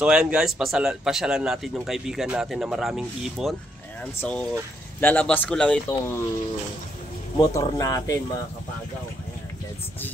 So ayan guys, pasyalan natin yung kaibigan natin na maraming ibon. Ayan, so lalabas ko lang itong motor natin mga kapagaw. Ayan, let's go.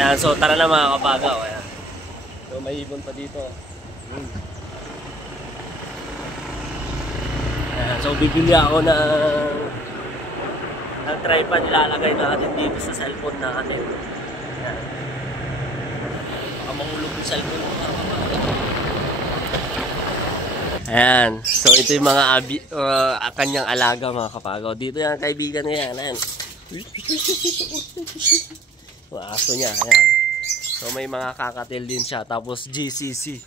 Ayan, so tara na mga kapagaw. Ayan. So may ibon pa dito. Ayan, so bibili ako ng tripod, ilalagay natin dito sa cellphone natin. Ayan. Baka mahulog yung cellphone ko mga kapagaw. Ayan, so ito yung mga kanyang alaga mga kapagaw. Dito yung kaibigan niya. Ayan. Aso niya, ayan. So may mga kakatil din siya. Tapos GCC.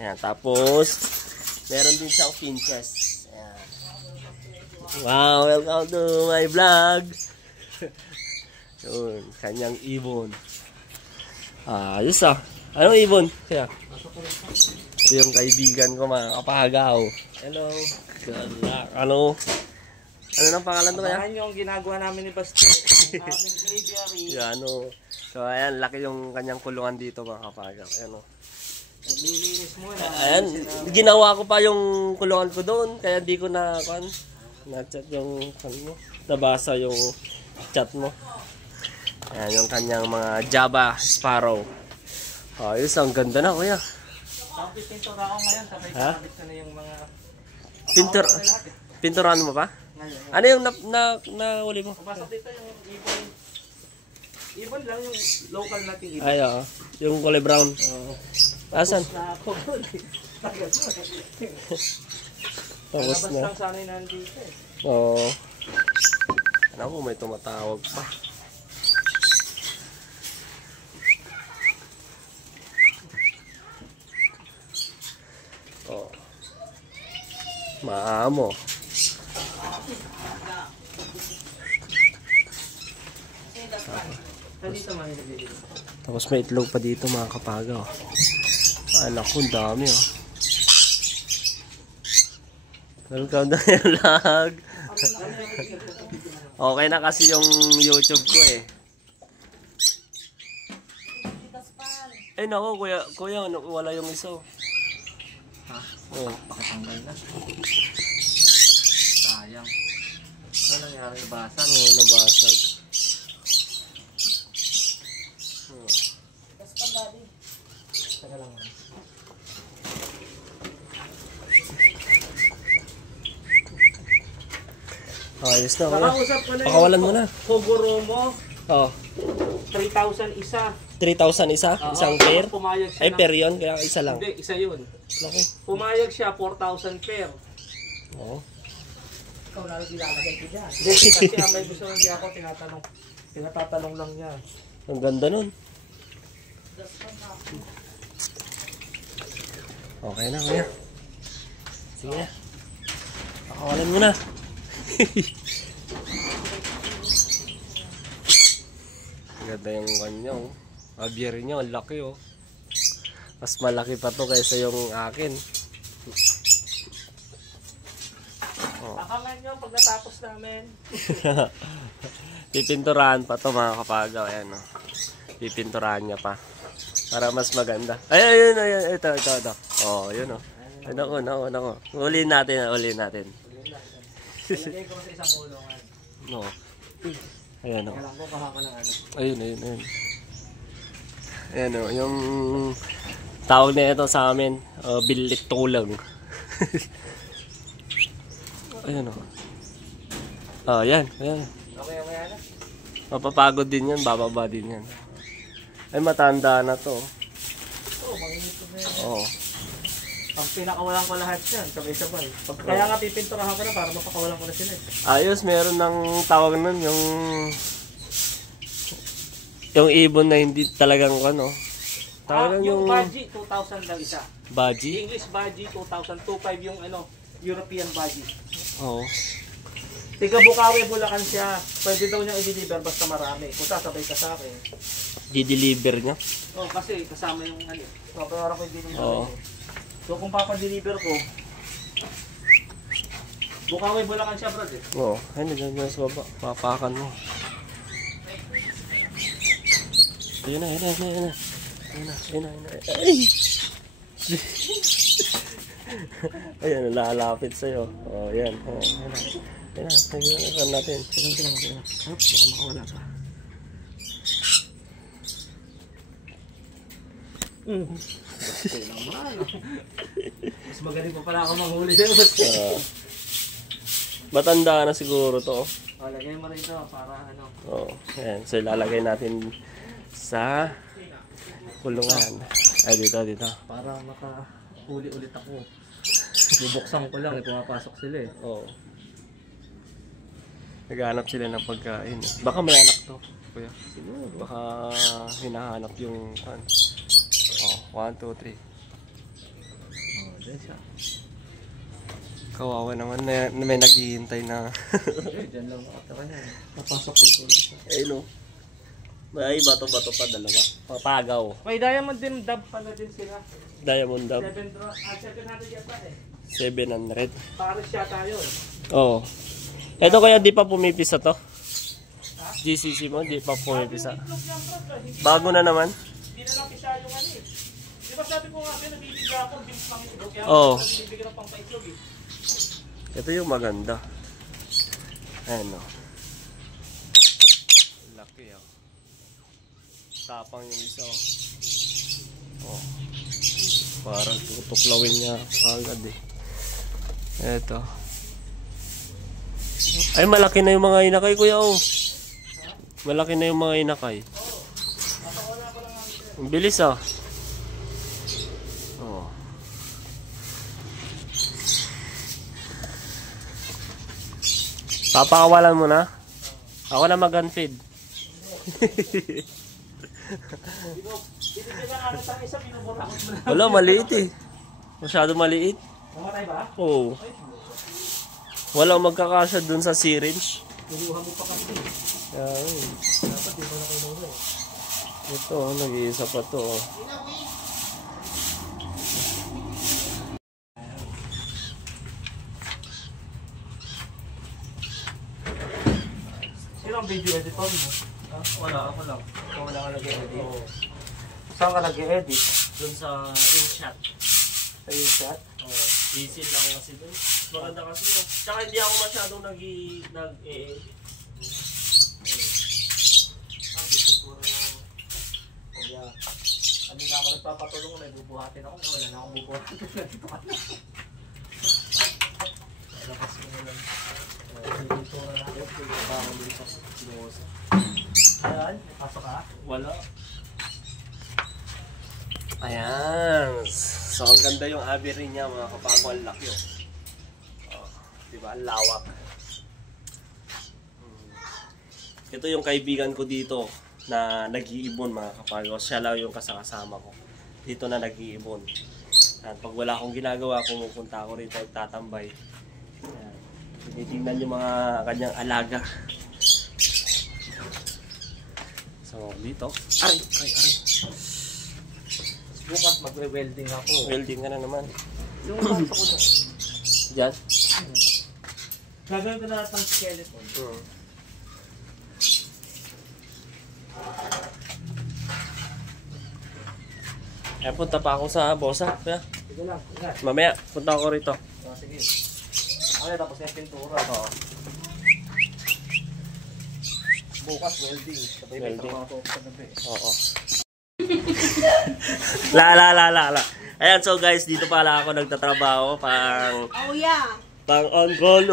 Ayan, tapos meron din siyang pinches. Ayan. Wow, welcome to my vlog. Yun, kanyang ibon. Ayos ah. Anong ibon? Kaya ito yung kaibigan ko mga kapagaw. Hello. Ano nang pangalan to kaya? Samahan yung ginagawa namin ni Pastor. Aming aviary. Yan o. So ayan, laki yung kanyang kulungan dito mga kapagaw. Ayan o. Naglilinis muna. Ayan, ginawa ko pa yung kulungan ko doon. Kaya di ko na-chat yung mo. Nabasa yung chat mo. Ayan yung kanyang mga Java Sparrow. Ayos, ang ganda na kuya. Pintura ako ngayon. Sabay kapit na yung mga... Pinturan mo pa? Ano yung nahuli mo? Pumasok dito yung ibon. Ibon lang yung local nating ibon. Ay, oo. Yung kulay brown. Asan? Tapos na. Lang sana yung nandito eh. Oo. Ano ko, may tumatawag pa. Oh. Maamo. Tapos may itlog pa dito mga kapagaw. Anak ko, dami oh. Welcome to your vlog. Okay na kasi yung YouTube ko eh. Eh nako kuya wala yung isa oh. Ha? Oh. Pakatanggal na. Sayang. Ano nangyari? Nabasag? Oo, nabasag. Taga lang. Ayos na kuya. Nakausap ko na yung Pakawalan mo na. Kogoromo. Oo. 3,000 isa. 3,000 isa? Isang pair? Pumayag siya. Ay, pair yun? Kaya isa lang? Hindi, isa yun. Laki. Pumayag siya, 4,000 pair. Oo. Ikaw na lang ilalagay ko dyan. Kasi may gusto lang di ako tinatanong. Tinatatanong lang niya. Ang ganda nun. Okay na kuya. Sige na. Pakawalan mo na. Ganda yung kanyang. Aviary niya, ang laki oh. Mas malaki pa to kaysa yung akin. Oh. Akangan nyo pag natapos namin. Pipinturahan pa to mga kapagaw. Ayan oh. Pipinturahan niya pa. Para mas maganda. Ay, ayun. Ito. Oh, yun oh. Ay, nako. Ulihin natin. Ilagay ko sa isang kulungan. No. Ayan oh. Kailangan ko kahaka ng ano. Ayun. Ayan o, yung tawag na ito sa amin, bilit tulang. Ayan o. Ayan. Okay na. Mapapagod din yan, bababa din yan. Ay, matanda na to. Oo, manginito na yan. Oo. Ang pinakawalan ko lahat yan, sabay-sabay. Kaya nga pipinturahan ko na para mapakawalan ko na sila. Ayos, meron ng tawag nun, yung ibon na hindi talagang ano. Tawag yung Baji, 2,000 lang isa. Baji? English Baji, 2,000. 2,500 yung ano, European Baji. Oo. Tiga Bukawi, Bulacan siya. Pwede daw niya i-deliver basta marami. Kung sasabay ka sa akin. Di-deliver nyo? Oo, kasi kasama yung ano. Papayaran ko yung deliver. Oo. So kung papadeliver ko, Bukawi, Bulacan siya, brad eh. Oo. Ayun, nandiyan sa baba. Papakan mo. Ayun na, ayun na, ayun na. Ayun na, ayun na, ayun na. Ay! Ayun, lalapit sa'yo. Oh, yan. Oh, ayun na. Ayun na, ayun na natin. Ayun na. Hop, baka makawala pa. Okay naman. Mas magaling pa pala ako manghuli sa'yo. Matanda na siguro to. O, lagay mo rin ito para ano. Oh, ayan. So, ilalagay natin sa kulungan. Ay, dito, dito. Para makahuli ulit ako. Bubuksan ko lang, pumapasok sila eh. Oo. Naghahanap sila ng pagkain. Baka may anak to, kuya. Baka hinahanap yung kan. Oh, 1, 2, 3. Oh, dyan siya. Kawawa naman na may naghihintay na. Dyan lang ako. Taka yan. Napasok ko ito. Eh, no. May bato-bato pa, dalawa. Papagaw. May diamond din, dab pala din sila. Diamond dub. 700 yata eh. 700. Paris siya tayo eh. Oo. Ito kaya di pa pumipisa to? GCC mo, di pa pumipisa. Bago na naman. Hindi na lang pisa yung ano eh. Di ba sabi ko nga, nabibigyan ako, beans lang ito. Kaya Oo. nabibigyan ng pang paitlog eh. Ito yung maganda. Ayan o. Laki o. Tapang yung isa o. Oh. Parang tutuklawin niya agad eh. Eto. Ay, malaki na yung mga inakay, kuya o. Malaki na yung mga inakay. Ang bilis ah. Oh. Papakawalan mo na? Ako na mag-unfeed. Wala, maliit eh. Masyado maliit. Mamatay ba? Oo. Walang magkakasya dun sa syringe. Kinuha mo pa kasi. Yan. Dapat di ba na kinuha eh. Ito, nag-iisa pa to. Sino ang video editor mo? Wala, ako lang. Wala ka nag-edit. Saan ka nag-edit? Dun sa InShot. Sa InShot? Oo. Easy lang kasi dun. Maganda kasi yun. Tsaka hindi ako masyadong nag-e-edit. Kaya, hindi na ako nagpapatulong kung may bubuhatin ako. Wala na akong bubuhatin. Lakas ko na lang. Dito na lang. Baka dito sa sinuosa. Ayan, pasok ka? Wala. Ayan. So, ang ganda yung aviary niya, mga kapago. Ang laki oh. Oh, diba? Ang lawak. Ito yung kaibigan ko dito na nag-iibon, mga kapago. Siya lang yung kasama ko. Dito na nag-iibon. At pag wala akong ginagawa, pumupunta ako rito at tatambay. Ayan. Tinitingnan yung mga kanyang alaga. So, dito. Aray, aray, aray. Bukas magwe-welding ako. Welding ka na naman. Yung pasok ko na. Diyan? Gagawin ko na lahat ng skeleton. Eh, punta pa ako sa bosa. Kaya, Sige lang, ingat. mamaya, punta ako rito. Sige. Okay, tapos na yung pintura. Oo. Bukas welding. Sabay may Welding. trabaho ko sa gabi. Oo. La. Ayan, so guys, dito pala ako nagtatrabaho pang Oh yeah. pang on call.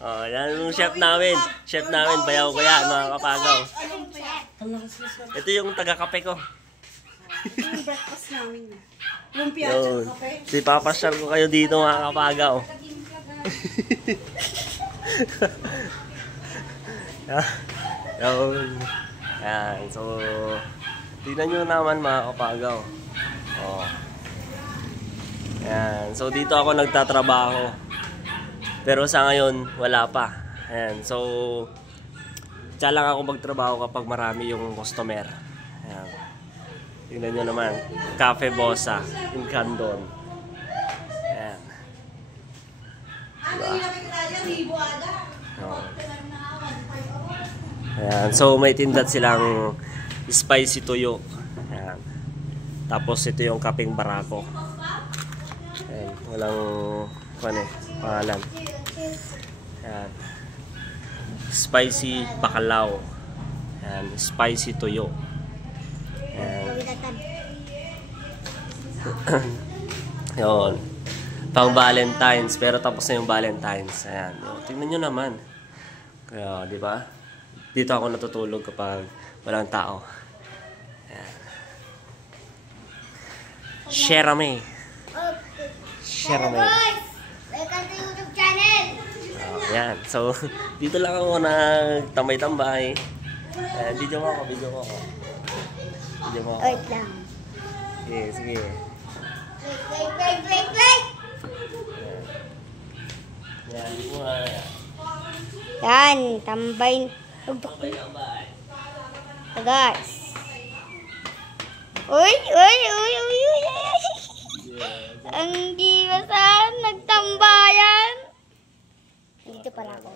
Oh, yan yung chef namin. Chef namin, bayaw ko yan, mga kapagaw. Anong breakfast? Ito yung taga-kape ko. Yung breakfast namin. Lumpia Yun. at kape. Si papasyal ko kayo dito, mga kapagaw. Yun. Yan, so tignan nyo naman, mga kapagaw. Oh. Yan, so dito ako nagtatrabaho. Pero sa ngayon, wala pa. Ayan. So, tiyan lang ako magtrabaho kapag marami yung customer. Ayan. Tingnan nyo naman. Cafe Bossa in Candon. Ayan. Diba? Oh. Ayan. So, may tindat silang spicy tuyo. Ayan. Tapos, ito yung kaping barako. Ayan. Walang pangalan. Ayan. Spicy bakalaw. Ayan. Spicy tuyo. Ayan. Yun. Pang Valentine's. Pero tapos na yung Valentine's. Ayan. Yun. Tingnan nyo naman. Kaya, di ba? Dito ako natutulog kapag walang tao. Ayan. Share me. Share me. Welcome to YouTube channel. Ayan. So, dito lang ako nagtambay-tambay. Ayan. Video mo ako. Video mo ako. Wait lang. Sige, sige. Wait. Ayan. Di mo nga. Yan, tambay. Tambay-tambay. Guys. Uy. Ang gibasan, nagtambayan. Dito pala ako.